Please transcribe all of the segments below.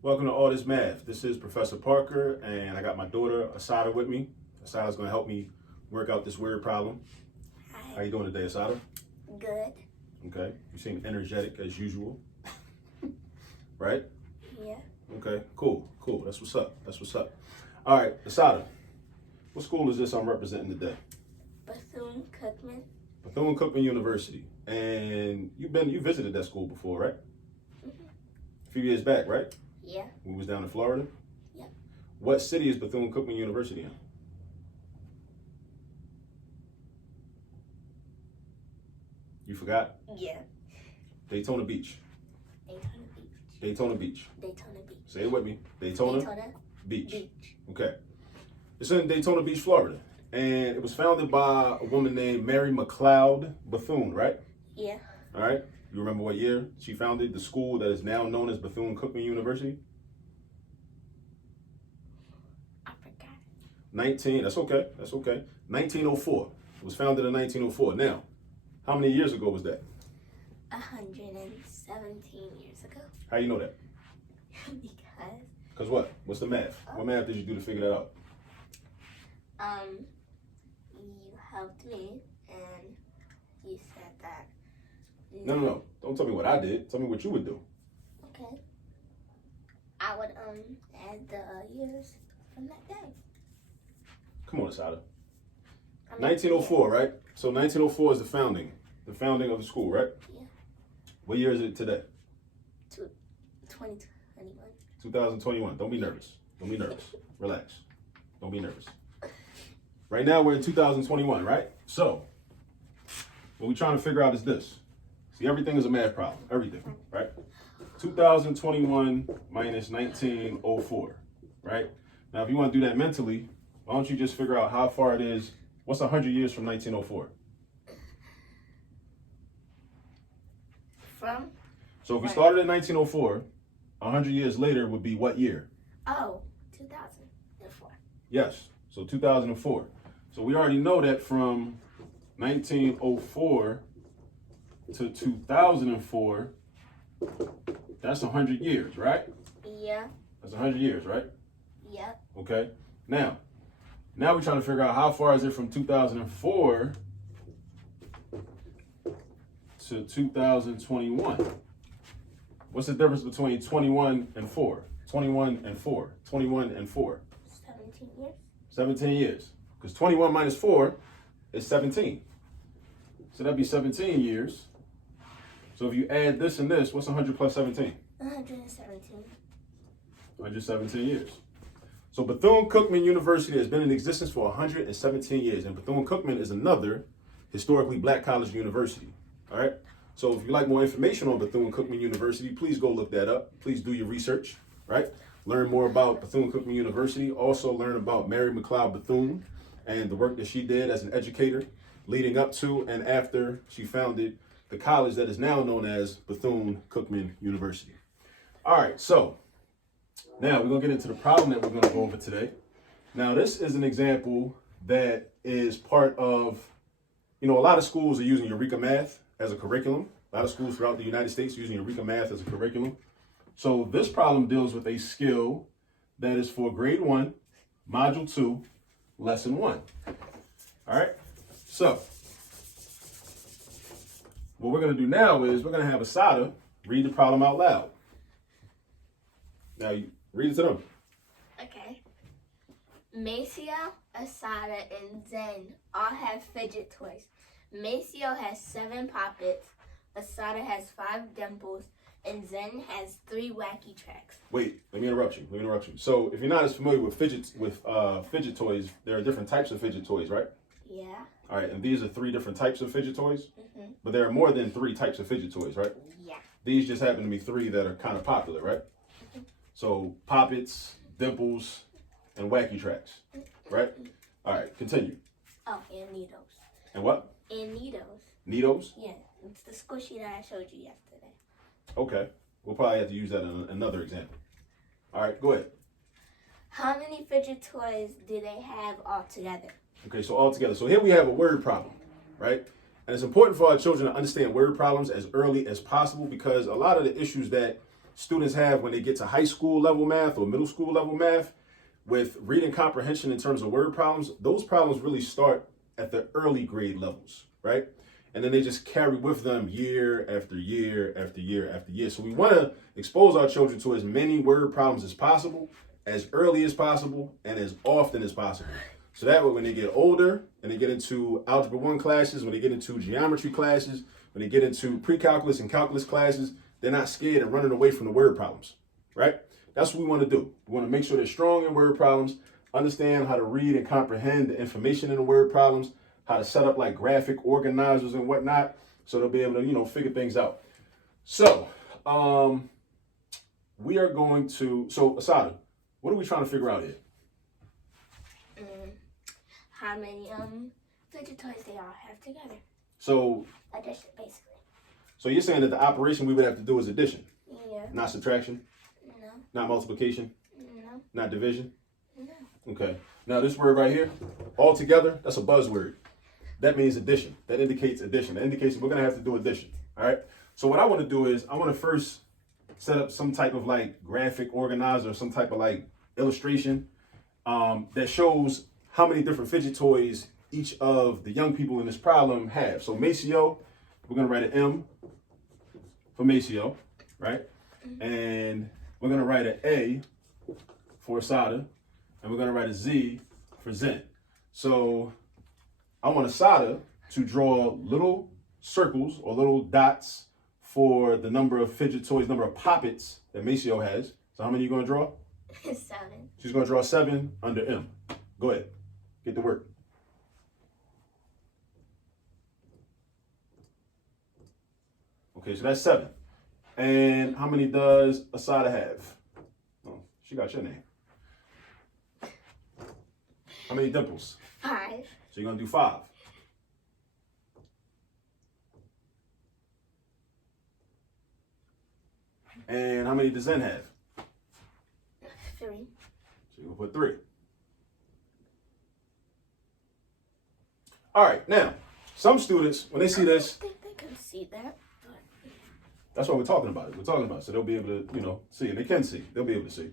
Welcome to All This Math. This is Professor Parker, and I got my daughter Assata with me. Assata's going to help me work out this weird problem. Hi. How you doing today, Assata? Good. Okay. You seem energetic as usual. Right? Yeah. Okay. Cool. That's what's up. All right, Assata. What school is this I'm representing today? Bethune Cookman. Bethune Cookman University. And you visited that school before, right? Mm-hmm. A few years back, right? Yeah. We was down in Florida? Yep. What city is Bethune Cookman University in? You forgot? Yeah. Daytona Beach. Daytona Beach. Say it with me. Daytona Beach. Beach. Okay. It's in Daytona Beach, Florida. And it was founded by a woman named Mary Mcleod Bethune, right? Yeah. All right. You remember what year she founded the school that is now known as Bethune Cookman University? I forgot. That's okay. 1904. It was founded in 1904. Now, how many years ago was that? 117 years ago. How you know that? Because what? What's the math? What math did you do to figure that out? You helped me and you said that. No. Don't tell me what I did. Tell me what you would do. Okay. I would add the years from that day. Come on, Assata. 1904, right? So 1904 is the founding of the school, right? Yeah. What year is it today? 2021. 2021. Don't be nervous. Relax. Don't be nervous. Right now we're in 2021, right? So what we're trying to figure out is this. See, everything is a math problem. Everything, right? 2021 minus 1904, right? Now, if you want to do that mentally, why don't you just figure out how far it is? What's 100 years from 1904? So if we started in 1904, 100 years later would be what year? 2004. Yes, so 2004. So we already know that from 1904 to 2004, that's 100 years, right? Yeah. That's 100 years, right? Yep. Okay. Now we're trying to figure out how far is it from 2004 to 2021. What's the difference between 21 and 4? 21 and 4. 21 and 4. 17 years. 17 years. Because 21 minus 4 is 17. So that'd be 17 years. So if you add this and this, what's 100 plus 17? 117. 117 years. So Bethune-Cookman University has been in existence for 117 years. And Bethune-Cookman is another historically black college university. All right? So if you'd like more information on Bethune-Cookman University, please go look that up. Please do your research, right? Learn more about Bethune-Cookman University. Also learn about Mary Mcleod Bethune and the work that she did as an educator leading up to and after she founded the college that is now known as Bethune-Cookman University. All right, so now we're going to get into the problem that we're going to go over today. Now, this is an example that is part of, a lot of schools are using Eureka Math as a curriculum. A lot of schools throughout the United States are using Eureka Math as a curriculum. So this problem deals with a skill that is for grade 1, module 2, lesson 1. All right, so what we're going to do now is we're going to have Assata read the problem out loud. Now, you read it to them. Okay. Maceo, Assata, and Zen all have fidget toys. Maceo has 7 poppets, Assata has 5 dimples, and Zen has 3 wacky tracks. Wait, let me interrupt you. So, if you're not as familiar with fidget toys, there are different types of fidget toys, right? Yeah. All right, and these are 3 different types of fidget toys? Mm-hmm. But there are more than 3 types of fidget toys, right? Yeah. These just happen to be 3 that are kind of popular, right? Mm-hmm. So, poppets, dimples, and wacky tracks, right? All right, continue. Oh, and needles. And what? And needles. Needles? Yeah, it's the squishy that I showed you yesterday. Okay, we'll probably have to use that in another example. All right, go ahead. How many fidget toys do they have altogether? Okay, so all together. So here we have a word problem, right? And it's important for our children to understand word problems as early as possible because a lot of the issues that students have when they get to high school level math or middle school level math with reading comprehension in terms of word problems, those problems really start at the early grade levels, right? And then they just carry with them year after year after year after year. So we want to expose our children to as many word problems as possible, as early as possible, and as often as possible. So that way when they get older and they get into Algebra 1 classes, when they get into geometry classes, when they get into pre-calculus and calculus classes, they're not scared and running away from the word problems, right? That's what we want to do. We want to make sure they're strong in word problems, understand how to read and comprehend the information in the word problems, how to set up like graphic organizers and whatnot, so they'll be able to, figure things out. So, we are going to, Assata, what are we trying to figure out here? How many fidget toys they all have together. So, addition, basically. So you're saying that the operation we would have to do is addition? Yeah. Not subtraction? No. Not multiplication? No. Not division? No. Okay. Now this word right here, all together, that's a buzzword. That means addition. That indicates addition. That indicates we're going to have to do addition. All right. So what I want to do is I want to first set up some type of like graphic organizer, some type of like illustration that shows how many different fidget toys each of the young people in this problem have. So Maceo, we're going to write an M for Maceo, right? And we're going to write an A for Assata, and we're going to write a Z for Zen. So I want Assata to draw little circles or little dots for the number of fidget toys, number of poppets that Maceo has. So how many are you going to draw? 7. She's going to draw 7 under M. Go ahead. Get to work. Okay, so that's 7. And how many does Assata have? Oh, she got your name. How many dimples? 5. So you're going to do 5. And how many does Zen have? 3. So you're going to put 3. All right, now, some students, when they see this, I don't think they can see that. that's what we're talking about. So they'll be able to, see, and they can see. They'll be able to see.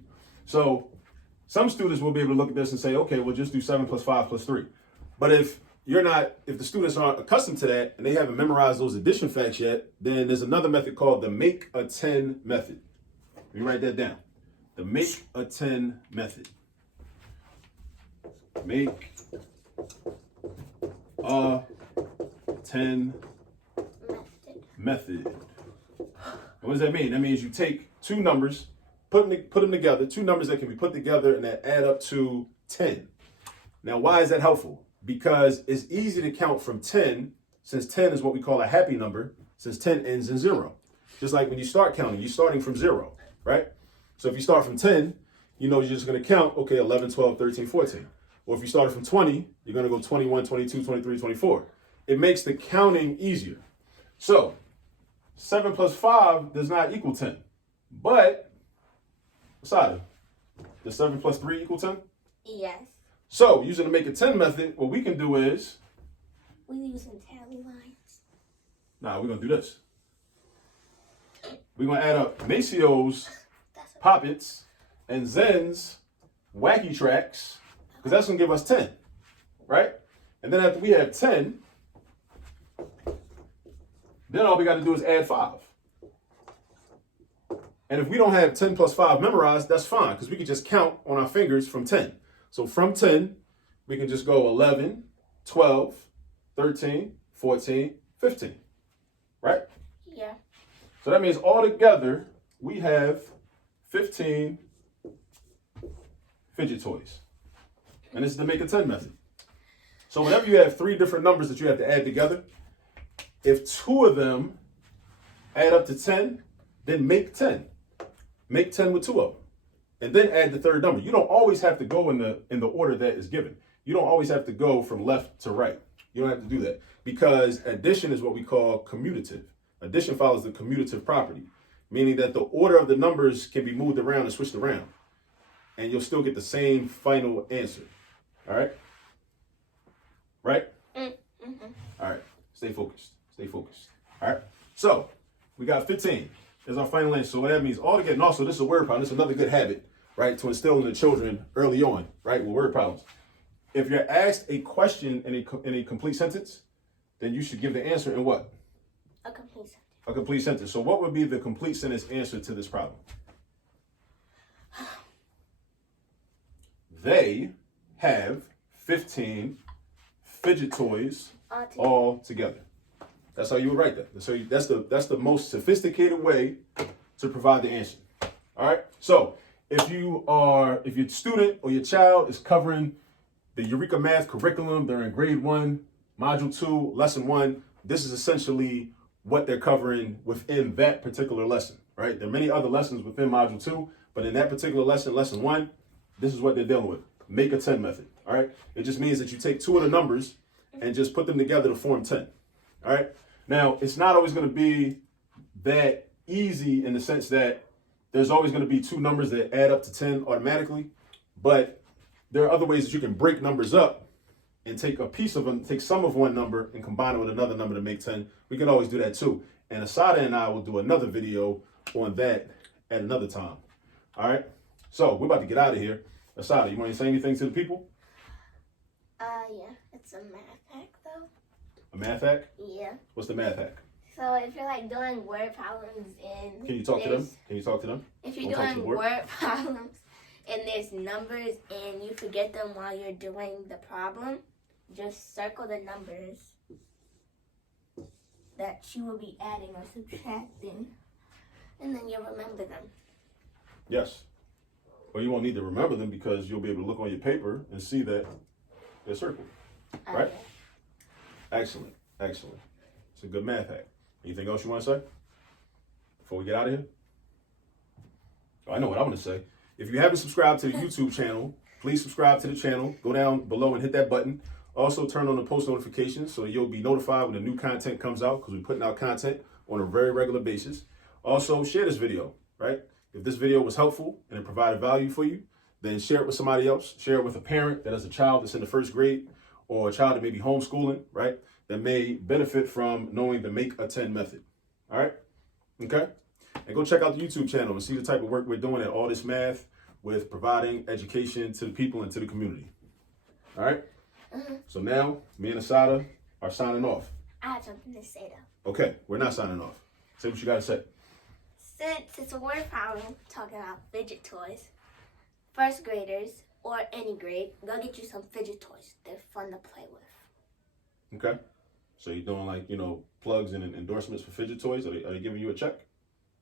So some students will be able to look at this and say, okay, we'll just do 7 plus 5 plus 3. But if the students aren't accustomed to that and they haven't memorized those addition facts yet, then there's another method called the make a 10 method. Let me write that down. The make a 10 method. Make a 10 method. What does that mean? That means you take two numbers, put them together, two numbers that can be put together and that add up to 10. Now, why is that helpful? Because it's easy to count from 10, since 10 is what we call a happy number, since 10 ends in 0. Just like when you start counting, you're starting from 0, right? So if you start from 10, you're just going to count, okay, 11, 12, 13, 14. Or if you started from 20, you're going to go 21, 22, 23, 24. It makes the counting easier. So 7 plus 5 does not equal 10. But, Assata, does 7 plus 3 equal 10? Yes. So, using the make a 10 method, what we can do is... We're using tally lines. Nah, we're going to do this. We're going to add up Maceo's poppets and Zen's wacky tracks, because that's going to give us 10, right? And then after we have 10, then all we got to do is add 5. And if we don't have 10 plus 5 memorized, that's fine, because we can just count on our fingers from 10. So from 10, we can just go 11, 12, 13, 14, 15, right? Yeah. So that means altogether, we have 15 fidget toys. And this is the make a 10 method. So whenever you have 3 different numbers that you have to add together, if 2 of them add up to 10, then make 10. Make 10 with 2 of them. And then add the third number. You don't always have to go in the order that is given. You don't always have to go from left to right. You don't have to do that. Because addition is what we call commutative. Addition follows the commutative property, meaning that the order of the numbers can be moved around and switched around. And you'll still get the same final answer. All right? Right? Mm-hmm. All right. Stay focused. Stay focused. All right? So, we got 15. is our final answer. So what that means, altogether, and also this is a word problem. This is another good habit, right, to instill in the children early on, right, with word problems. If you're asked a question in a complete sentence, then you should give the answer in what? A complete sentence. A complete sentence. So what would be the complete sentence answer to this problem? They have 15 fidget toys all together. That's how you would write that. So that's the most sophisticated way to provide the answer. All right. So if your student or your child is covering the Eureka Math curriculum, they're in grade 1, module 2, lesson 1, this is essentially what they're covering within that particular lesson, right? There are many other lessons within module 2, but in that particular lesson, lesson 1, this is what they're dealing with. Make a 10 method, all right? It just means that you take 2 of the numbers and just put them together to form 10, all right? Now, it's not always going to be that easy in the sense that there's always going to be 2 numbers that add up to 10 automatically, but there are other ways that you can break numbers up and take a piece of them, take some of one number and combine it with another number to make 10. We can always do that too. And Assata and I will do another video on that at another time. All right? So we're about to get out of here. Assata, you want to say anything to the people? Yeah. It's a math hack, though. A math hack? Yeah. What's the math hack? So if you're like doing word problems and Can you talk to them? Can you talk to them? If you're doing word problems and there's numbers and you forget them while you're doing the problem, just circle the numbers that you will be adding or subtracting, and then you'll remember them. Yes. Well, you won't need to remember them because you'll be able to look on your paper and see that they're circled. Right? Okay. Excellent. Excellent. It's a good math hack. Anything else you want to say before we get out of here? Oh, I know what I'm going to say. If you haven't subscribed to the YouTube channel, please subscribe to the channel. Go down below and hit that button. Also, turn on the post notifications so you'll be notified when the new content comes out because we're putting out content on a very regular basis. Also, share this video, right? If this video was helpful and it provided value for you, then share it with somebody else. Share it with a parent that has a child that's in the 1st grade or a child that may be homeschooling, right? That may benefit from knowing the Make a 10 method. All right? Okay? And go check out the YouTube channel and see the type of work we're doing at All This Math with providing education to the people and to the community. All right? So now, me and Assata are signing off. I have something to say, though. Okay, we're not signing off. Say what you got to say. Since it's a word problem talking about fidget toys, 1st graders or any grade, go get you some fidget toys. They're fun to play with. Okay? So you're doing like, plugs and endorsements for fidget toys? Are they giving you a check?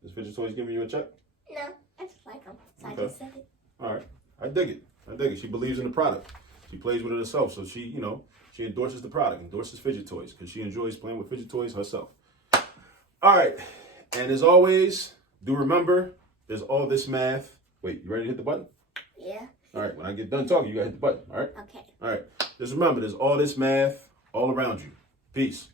Is Fidget Toys giving you a check? No, I just like them. So Okay. I just said it. All right. I dig it. She believes in the product. She plays with it herself. So she, she endorses the product, endorses fidget toys because she enjoys playing with fidget toys herself. All right. And as always, do remember, there's all this math. Wait, you ready to hit the button? Yeah. All right. When I get done talking, you got to hit the button. All right? Okay. All right. Just remember, there's all this math all around you. Peace.